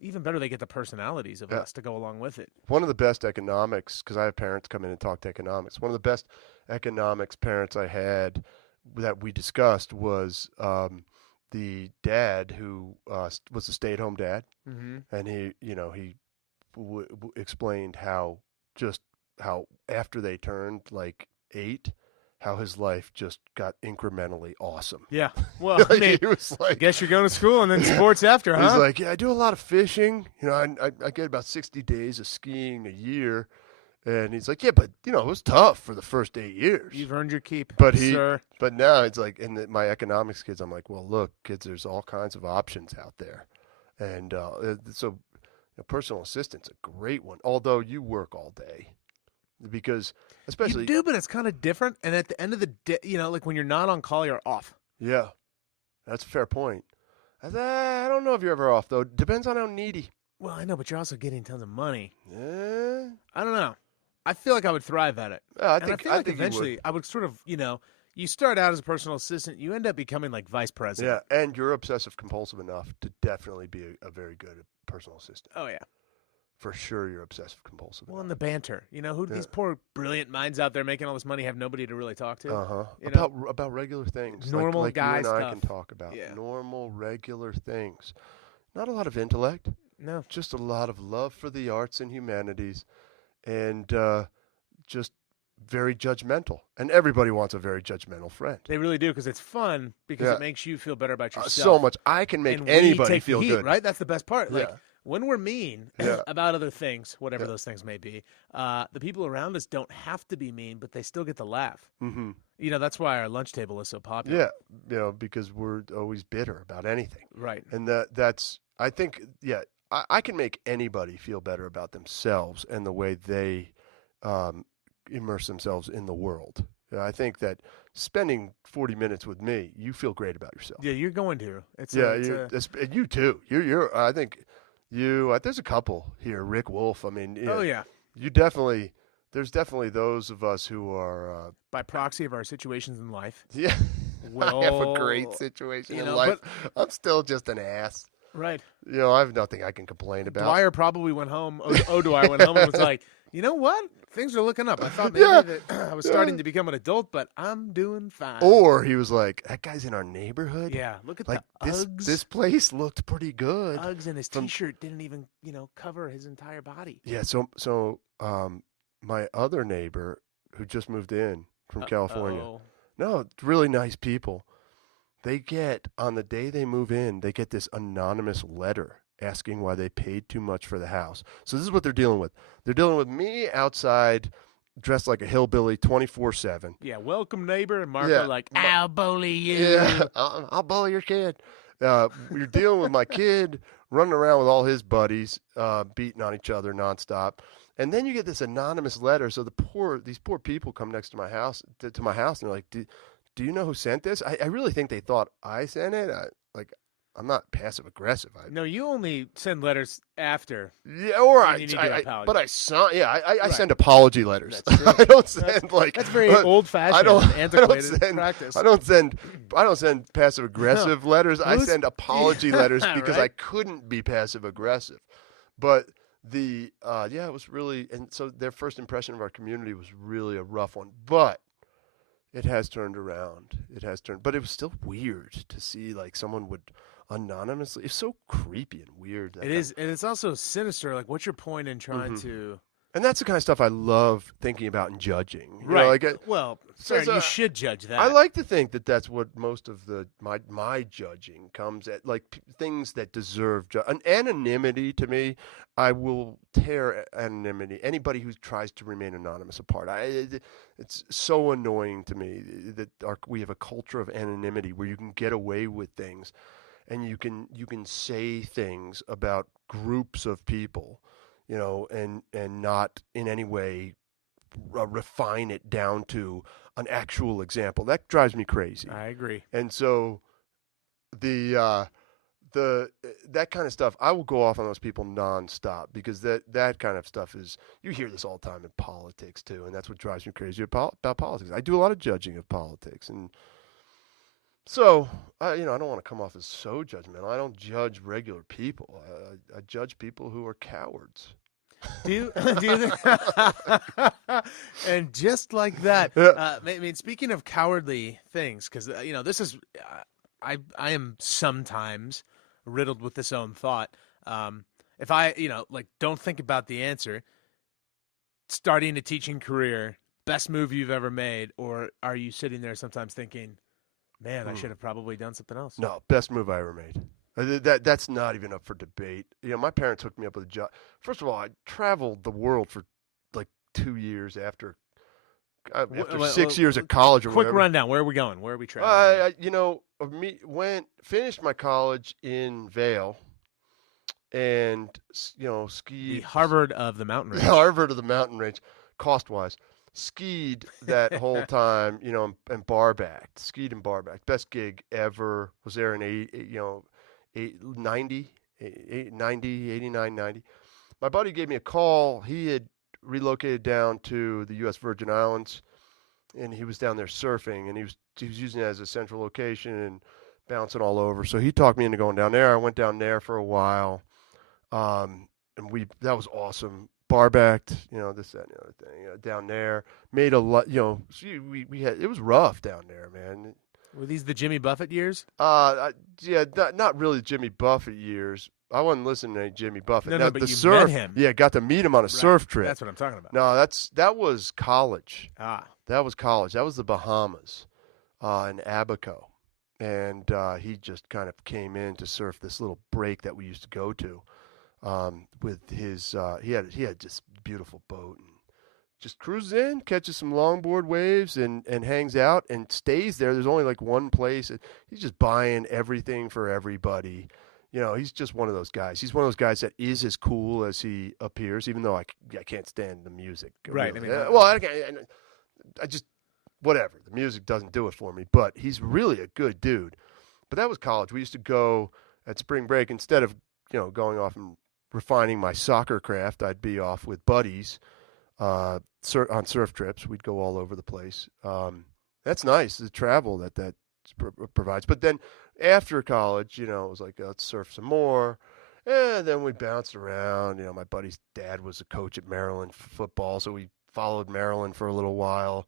even better, they get the personalities of us to go along with it. One of the best economics, because I have parents come in and talk to economics, one of the best economics parents I had that we discussed was the dad who was a stay-at-home dad. And he explained how after they turned like 8, how his life just got incrementally awesome. Yeah. Well, I mean, he was I like, guess you're going to school and then sports after, huh? he's like, yeah, I do a lot of fishing. I get about 60 days of skiing a year. And he's like, yeah, but it was tough for the first 8 years. You've earned your keep, but sir. But now it's like, my economics kids, I'm like, well, look, kids, there's all kinds of options out there, and so personal assistant's a great one. Although you work all day, because especially you do, but it's kind of different. And at the end of the day, like when you're not on call, you're off. Yeah, that's a fair point. I don't know if you're ever off though. Depends on how needy. Well, I know, but you're also getting tons of money. Yeah. I don't know. I feel like I would thrive at it. I feel like eventually I would sort of, you start out as a personal assistant, you end up becoming like vice president. Yeah, and you're obsessive compulsive enough to definitely be a very good personal assistant. Oh, yeah. For sure you're obsessive compulsive. Well, and the banter. These poor brilliant minds out there making all this money have nobody to really talk to. Uh-huh. About regular things. Normal like guy you and I stuff. can talk about. Yeah. Normal, regular things. Not a lot of intellect. No. Just a lot of love for the arts and humanities, and just very judgmental. And everybody wants a very judgmental friend. They really do, because it's fun, because it makes you feel better about yourself. So much. I can make anybody feel good. Right? That's the best part. Yeah. Like, when we're mean about other things, whatever those things may be, the people around us don't have to be mean, but they still get to laugh. Mm-hmm. That's why our lunch table is so popular. Yeah, because we're always bitter about anything. Right. And that's, I think, I can make anybody feel better about themselves and the way they immerse themselves in the world. I think that spending 40 minutes with me, you feel great about yourself. Yeah, you're going to. You too. You're. I think you. There's a couple here. Rick Wolf. I mean. Yeah. You definitely. There's definitely those of us who are by proxy of our situations in life. Yeah. I have a great situation in life. I'm still just an ass. Right. I have nothing I can complain about. Dwyer probably went home. Dwyer went home and was like, you know what? Things are looking up. I thought maybe that I was starting to become an adult, but I'm doing fine. Or he was like, that guy's in our neighborhood. Yeah, look at like the Uggs. This place looked pretty good. Uggs, and his T-shirt didn't even, cover his entire body. Yeah, so my other neighbor who just moved in from California. No, really nice people. They get, on the day they move in, they get this anonymous letter asking why they paid too much for the house. So this is what they're dealing with. They're dealing with me outside, dressed like a hillbilly 24/7. Yeah, welcome neighbor. And Marco like, I'll bully you. Yeah, I'll bully your kid. You're dealing with my kid running around with all his buddies, beating on each other nonstop. And then you get this anonymous letter. So these poor people come next to my house, and they're like, do you know who sent this? I really think they thought I sent it. I'm not passive aggressive. No, you only send letters after. Yeah, or I send apology letters. I don't send that's very old fashioned, antiquated practice. I don't send passive aggressive letters. I send apology letters because I couldn't be passive aggressive. But it was really, and so their first impression of our community was really a rough one. But it has turned around. But it was still weird to see like someone would anonymously. It's so creepy and weird. It is, and it's also sinister. Like, what's your point in trying to? And that's the kind of stuff I love thinking about and judging. Right. You should judge that. I like to think that that's what most of my judging comes at, like things that deserve an anonymity. To me, I will tear anonymity. Anybody who tries to remain anonymous apart. It's so annoying to me that we have a culture of anonymity where you can get away with things, and you can say things about groups of people. And not in any way refine it down to an actual example. That drives me crazy. I agree. And so that kind of stuff, I will go off on those people nonstop, because that kind of stuff is, you hear this all the time in politics too, and that's what drives me crazy about politics. I do a lot of judging of politics, and so, I don't want to come off as so judgmental. I don't judge regular people. I judge people who are cowards. Do you think? And just like that, I mean, speaking of cowardly things, because this is, I am sometimes riddled with this own thought. If I, don't think about the answer, starting a teaching career best move you've ever made, or are you sitting there sometimes thinking, man, I should have probably done something else? No, best move I ever made. That's not even up for debate. My parents hooked me up with a job. First of all, I traveled the world for like 2 years after 6 years at college or Quick whatever. rundown. Where are we going? Where are we traveling? Finished my college in Vail, and skied The Harvard of the mountain range. Harvard of the mountain range, cost wise. Skied that whole time, and bar backed. Skied and bar backed. Best gig ever. Was there in 90, 89, 90. My buddy gave me a call. He had relocated down to the U.S. Virgin Islands, and he was down there surfing, and he was using it as a central location and bouncing all over. So he talked me into going down there. I went down there for a while, and that was awesome. Bar backed, this, that, and the other thing. Down there, made a lot. We had, it was rough down there, man. Were these the Jimmy Buffett years? Yeah, not really Jimmy Buffett years. I wasn't listening to any Jimmy Buffett. No, now, but the you surf, met him. Yeah, got to meet him on a surf trip. That's what I'm talking about. No, that was college. Ah. That was college. That was the Bahamas, in Abaco. And he just kind of came in to surf this little break that we used to go to, with his he had just beautiful boat, and just cruises in, catches some longboard waves, and hangs out and stays there. There's only like one place. He's just buying everything for everybody. He's just one of those guys. He's one of those guys that is as cool as he appears, even though I can't stand the music. Right. Really. I just, whatever. The music doesn't do it for me, but he's really a good dude. But that was college. We used to go at spring break. Instead of, going off and refining my soccer craft, I'd be off with buddies on surf trips. We'd go all over the place. That's nice, the travel that provides. But then after college, it was like, let's surf some more. And then we bounced around. My buddy's dad was a coach at Maryland football, so we followed Maryland for a little while,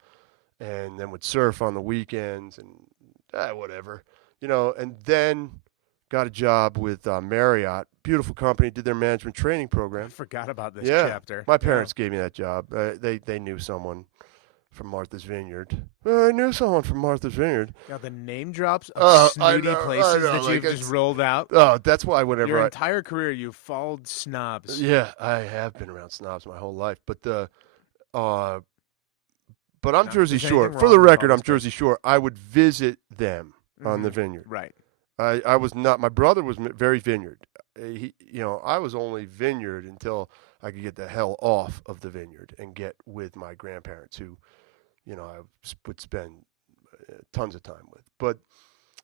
and then would surf on the weekends and whatever. And then got a job with Marriott. Beautiful company, did their management training program. I forgot about this chapter. My parents gave me that job. They knew someone from Martha's Vineyard. I knew someone from Martha's Vineyard. Got the name drops of snooty places that like you've just rolled out. Oh, that's why whenever your entire career you've followed snobs. Yeah, I have been around snobs my whole life, but I'm Jersey Shore. For the record, I'm Jersey Shore. I would visit them on the Vineyard. Right. I was not. My brother was very Vineyard. I was only Vineyard until I could get the hell off of the Vineyard and get with my grandparents, who, I would spend tons of time with. But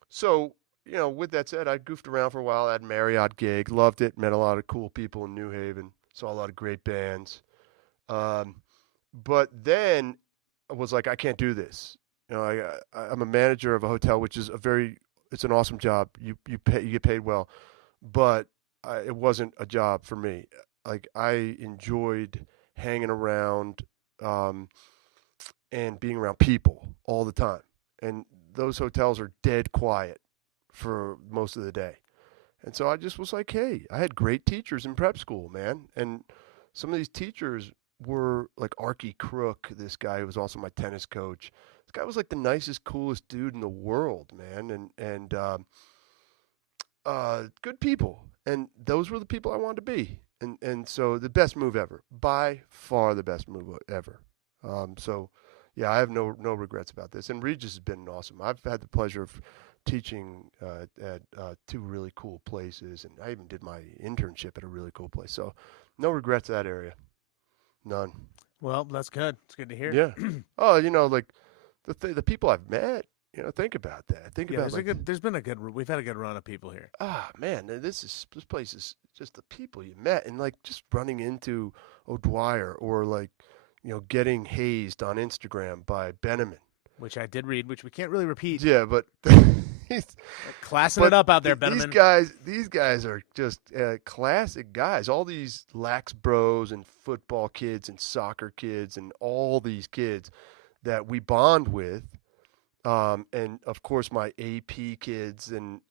so, with that said, I goofed around for a while. I had a Marriott gig, loved it, met a lot of cool people in New Haven, saw a lot of great bands. But then I was like, I can't do this. I'm a manager of a hotel, which is it's an awesome job. You get paid well, but it wasn't a job for me. Like, I enjoyed hanging around and being around people all the time. And those hotels are dead quiet for most of the day. And so I just was like, hey, I had great teachers in prep school, man. And some of these teachers were like Archie Crook, this guy who was also my tennis coach. This guy was like the nicest, coolest dude in the world, man. And good people. And those were the people I wanted to be. And so the best move ever. By far the best move ever. So, yeah, I have no regrets about this. And Regis has been awesome. I've had the pleasure of teaching at two really cool places. And I even did my internship at a really cool place. So no regrets that area. None. Well, that's good. It's good to hear. Yeah. Oh, like the people I've met, think about that. We've had a good run of people here. Man, this place is just the people you met, and like just running into O'Dwyer or like, getting hazed on Instagram by Benjamin. Which I did read, which we can't really repeat. Yeah, but classing it up out there, Benjamin. These guys are just classic guys. All these lax bros and football kids and soccer kids and all these kids that we bond with, and of course my AP kids and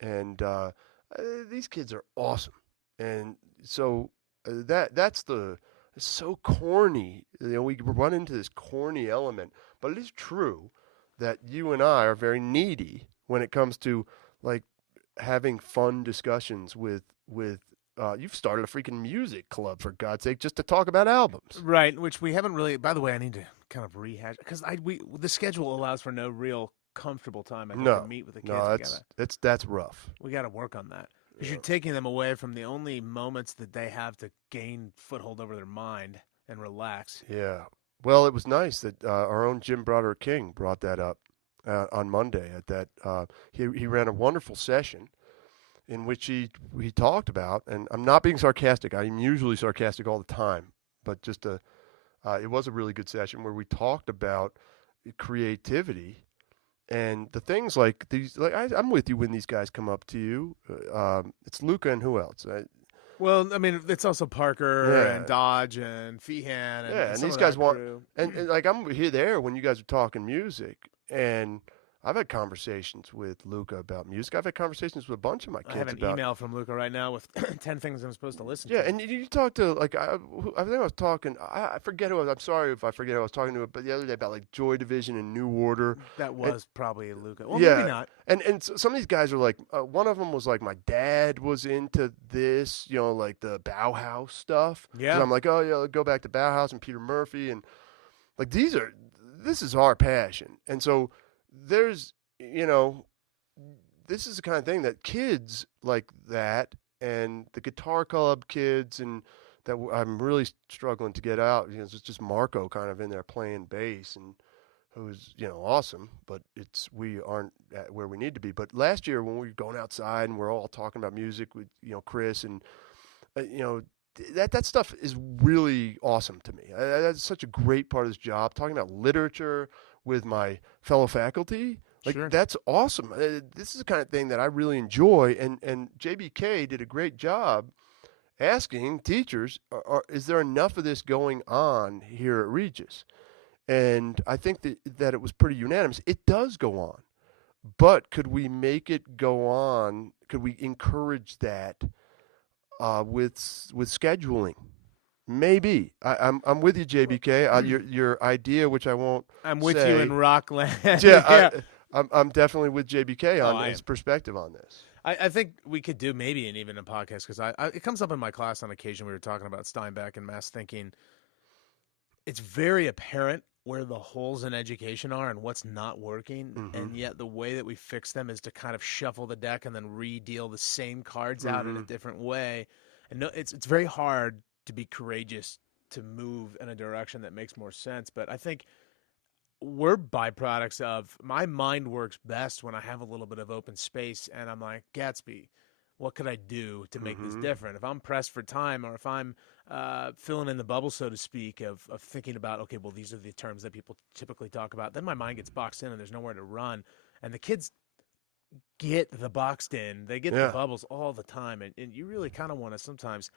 these kids are awesome. And so that's the It's so corny. We run into this corny element, but it is true that you and I are very needy when it comes to like having fun discussions with. You've started a freaking music club for God's sake just to talk about albums. Right, which we haven't really. By the way, I need to kind of rehash because the schedule allows for no real comfortable time. I think to No, meet with the kids. no, that's rough. We got to work on that because Yeah. you're taking them away from the only moments that they have to gain foothold over their mind and relax. Yeah. Well, it was nice that our own Jim Broderick King brought that up on Monday. At that, he ran a wonderful session in which he talked about, and I'm not being sarcastic. I'm usually sarcastic all the time, but it was a really good session where we talked about creativity and the things like these. Like I'm with you when these guys come up to you. It's Luca and who else? Well, I mean, it's also Parker Yeah. and Dodge and Feehan. And some these of guys that want, crew. and like I'm there when you guys are talking music, and I've had conversations with Luca about music. I've had conversations with a bunch of my kids I have an about. email from Luca right now with 10 things I'm supposed to listen Yeah, to. and you talk to like I think I was talking. I forget who I was. I'm sorry if I forget who I was talking to, but the other day about like Joy Division and New Order. That was probably Luca. Well, Yeah. maybe not. And some of these guys are like, one of them was like, my dad was into this, like the Bauhaus stuff. 'Cause Yeah. I'm like, oh yeah, go back to Bauhaus and Peter Murphy, and like this is our passion. And so there's, this is the kind of thing that kids like that, and the guitar club kids, and that I'm really struggling to get out. It's just Marco kind of in there playing bass, and who's awesome, but we aren't at where we need to be. But last year when we were going outside and we're all talking about music with Chris and that stuff is really awesome to me. That's such a great part of this job. Talking about literature with my fellow faculty, like Sure. that's awesome. This is the kind of thing that I really enjoy. And JBK did a great job asking teachers, is there enough of this going on here at Regis? And I think that it was pretty unanimous. It does go on, but could we make it go on? Could we encourage that with scheduling? Maybe. I'm with you, JBK. Your idea, which I won't. I'm with say, you in Rockland. Yeah, I'm definitely with JBK on I his am. perspective on this. I think we could do maybe even a podcast because it comes up in my class on occasion. We were talking about Steinbeck and mass thinking. It's very apparent where the holes in education are and what's not working, and yet the way that we fix them is to kind of shuffle the deck and then re-deal the same cards out in a different way. And no, it's very hard to be courageous to move in a direction that makes more sense. But I think we're byproducts of my mind works best when I have a little bit of open space and I'm like, Gatsby, what could I do to make this different? If I'm pressed for time, or if I'm filling in the bubble, so to speak, of thinking about, okay, well, these are the terms that people typically talk about, then my mind gets boxed in and there's nowhere to run. And the kids get the boxed in. They get the bubbles all the time. And you really kind of want to sometimes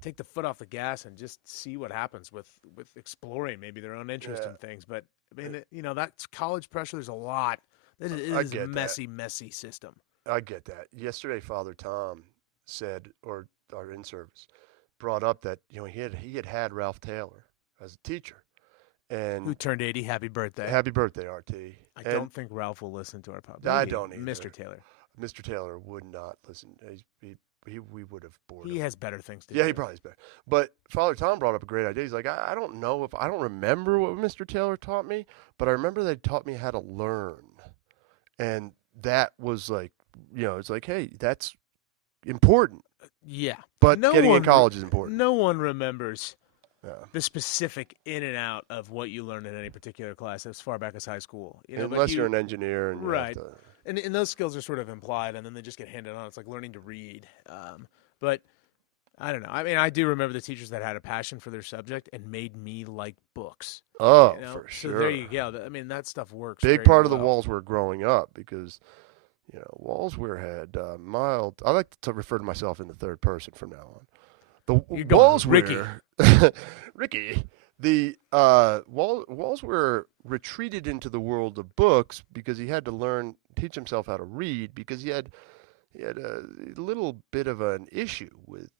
take the foot off the gas and just see what happens with exploring maybe their own interest in things. But, I mean, that's college pressure. There's a lot. It is a messy system. I get that. Yesterday, Father Tom said, or our in-service, brought up that he had Ralph Taylor as a teacher, and who turned 80. Happy birthday! Happy birthday, RT. I don't think Ralph will listen to our podcast. I don't either. Mr. Taylor. Mr. Taylor would not listen. We would have bored him. He has better things to do. Yeah, he probably is better. But Father Tom brought up a great idea. He's like, I don't know I don't remember what Mr. Taylor taught me, but I remember they taught me how to learn, and that was like, it's like, hey, that's important. Yeah. But getting in college is important. No one remembers the specific in and out of what you learned in any particular class as far back as high school. Unless you're an engineer. And right. And those skills are sort of implied, and then they just get handed on. It's like learning to read. But I don't know. I mean, I do remember the teachers that had a passion for their subject and made me like books. Oh, for sure. So there you go. I mean, that stuff works. Big part of the Walsweer growing up because – Walsweer had mild. I like to refer to myself in the third person from now on. The Walsweer, Ricky. The Walsweer retreated into the world of books because he had to teach himself how to read because he had a little bit of an issue with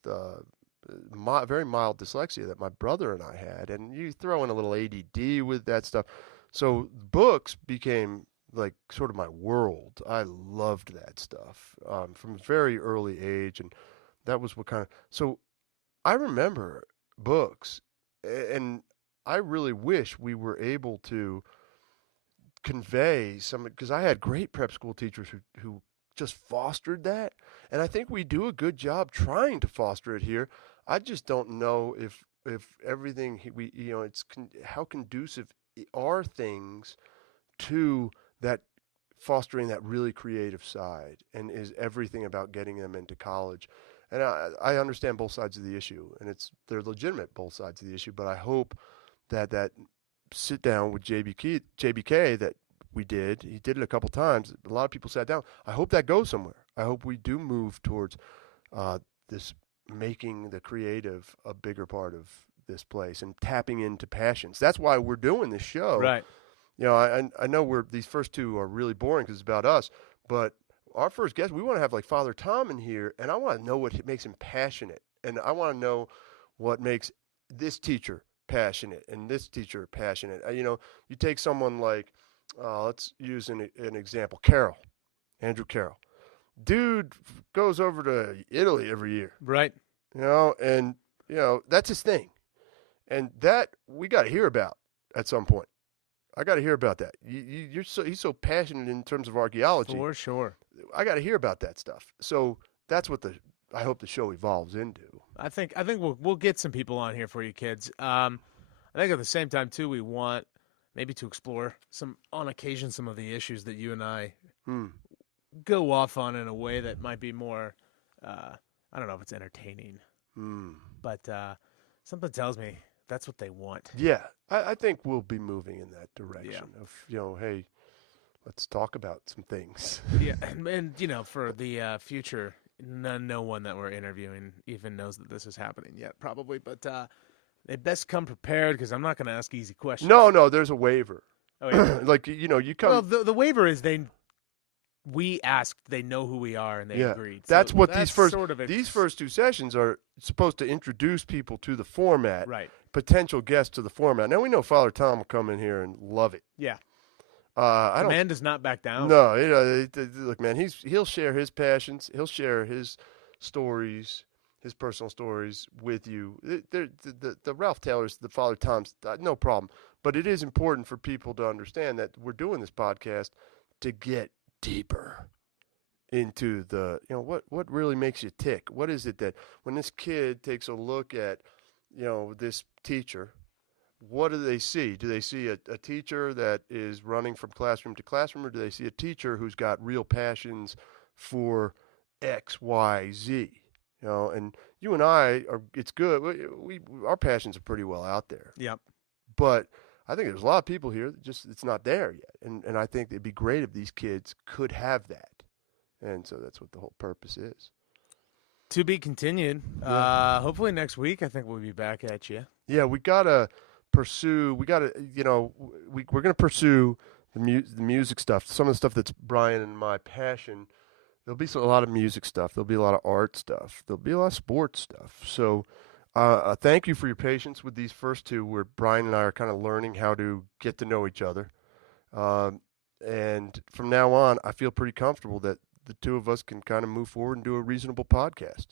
very mild dyslexia that my brother and I had, and you throw in a little ADD with that stuff. So books became like sort of my world. I loved that stuff from a very early age, and that was what kind of. So I remember books, and I really wish we were able to convey some, because I had great prep school teachers who just fostered that, and I think we do a good job trying to foster it here. I just don't know if everything we how conducive are things to that, fostering that really creative side, and is everything about getting them into college. And I understand both sides of the issue, and they're legitimate, both sides of the issue, but I hope that sit down with JBK that we did. He did it a couple times. A lot of people sat down. I hope that goes somewhere. I hope we do move towards this, making the creative a bigger part of this place and tapping into passions. That's why we're doing this show. Right. I know these first two are really boring because it's about us, but our first guest, we want to have like Father Tom in here, and I want to know what makes him passionate, and I want to know what makes this teacher passionate and this teacher passionate. You take someone like, let's use an example, Andrew Carroll. Dude goes over to Italy every year. Right. And that's his thing. And that we got to hear about at some point. I got to hear about that. He's so passionate in terms of archaeology. For sure. I got to hear about that stuff. So that's what I hope the show evolves into. I think we'll get some people on here for you kids. I think at the same time too, we want maybe to explore on occasion some of the issues that you and I go off on in a way that might be more, I don't know if it's entertaining, but something tells me that's what they want. Yeah, I think we'll be moving in that direction of, hey, let's talk about some things. Yeah, and for the future, no one that we're interviewing even knows that this is happening yet, probably, but they best come prepared, because I'm not going to ask easy questions. No, there's a waiver. Oh, yeah. Like, you come. Well, the waiver is we asked, they know who we are, and they agreed. That's so what that's these first two sessions are supposed to introduce people to the format. Right. Potential guests to the format. Now we know Father Tom will come in here and love it. Yeah. The man does not back down. No, look, man, he'll share his passions. He'll share his stories, his personal stories with you. The Ralph Taylors, the Father Toms, no problem. But it is important for people to understand that we're doing this podcast to get deeper into the, what really makes you tick? What is it that when this kid takes a look at, this teacher, what do they see? Do they see a teacher that is running from classroom to classroom, or do they see a teacher who's got real passions for X, Y, Z? And you and I it's good. Our passions are pretty well out there. Yep. But I think there's a lot of people here that just, it's not there yet. And I think it'd be great if these kids could have that. And so that's what the whole purpose is. To be continued. Yeah. Hopefully next week, I think we'll be back at you. Yeah, we got to pursue, we're going to pursue the music stuff, some of the stuff that's Brian and my passion. There'll be a lot of music stuff. There'll be a lot of art stuff. There'll be a lot of sports stuff. So thank you for your patience with these first two, where Brian and I are kind of learning how to get to know each other. And from now on, I feel pretty comfortable that the two of us can kind of move forward and do a reasonable podcast.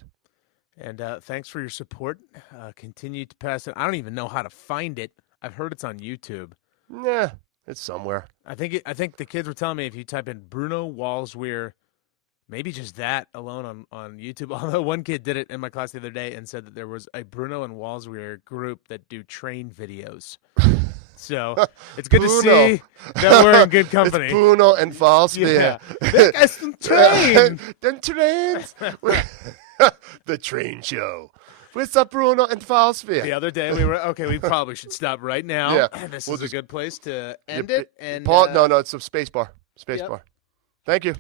And thanks for your support. Continue to pass it. I don't even know how to find it. I've heard it's on YouTube. Yeah, it's somewhere. I think the kids were telling me if you type in Bruno Walsweer, maybe just that alone on YouTube. Although one kid did it in my class the other day and said that there was a Bruno and Walsweer group that do train videos. So it's good to see that we're in good company. It's Bruno and Walsweer. Yeah. That guy's some train. Them trains. The train show. What's up, Bruno and Walsweer? The other day we probably should stop right now. Yeah. This is a good place to end it. And no, it's a space bar. Space bar. Thank you.